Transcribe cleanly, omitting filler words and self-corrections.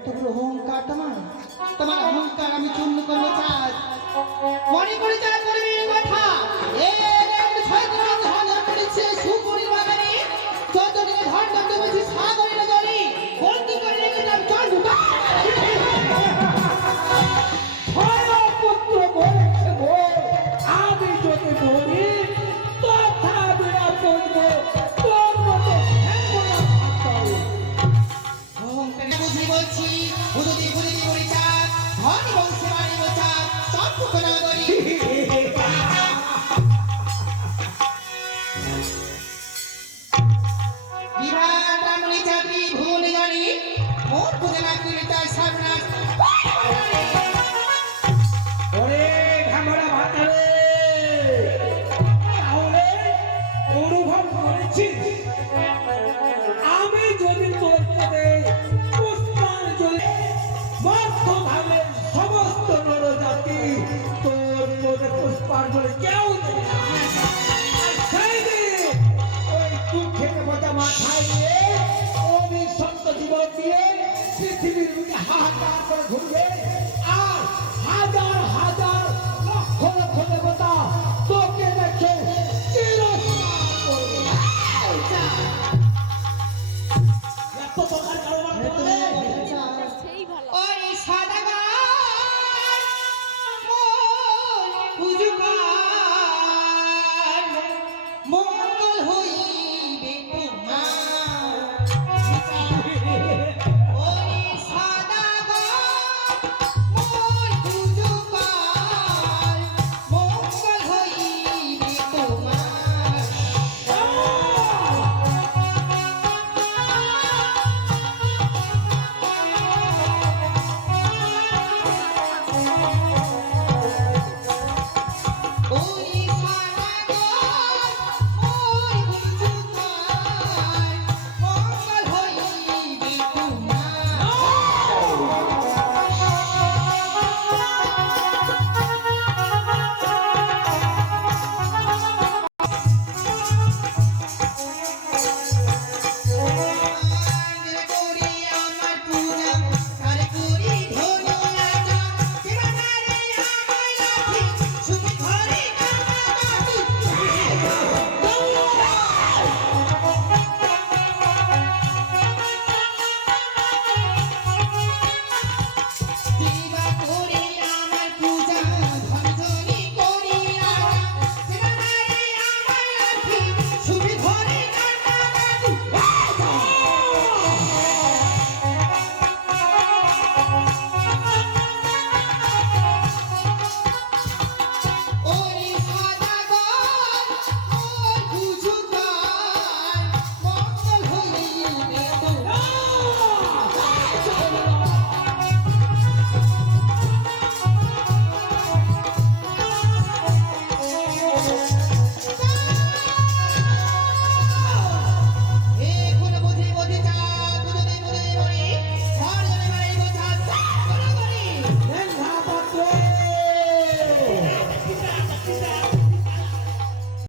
এত বড় অহংকার তোমার, তোমার অহংকার আমি চূর্ণ করবো চাই। মনে করে যা করবি কথা আমি যদি বলি তথা বিনা বলবো তোর মতো অহংকারে বুঝি বলছি বুঝি বুঝি বুঝি চাঁদ ধন বংশে বাড়ি চাঁদ সব ফুকনা করি বিবাহ ব্রাহ্মণী চাকরি ভুল জানি মোট বুঝে না তুলি তার সর্বনাশ। ওরে ঘামড়া ভাতারে তাহলে অনুভব করেছিস আমি যদি তোর পদে পুষ্পাঞ্জলি মধ্যভাগের সমস্ত নরজাতি তোর পদে পুষ্পাঞ্জলি কেউ দেবে না। আর সেই দিন ওই দুঃখের বোঝা মাথায় নিয়ে অবিসন্ত জীবন দিয়ে পৃথিবীর বুকে হাহাকার করে ঘুরবে। আর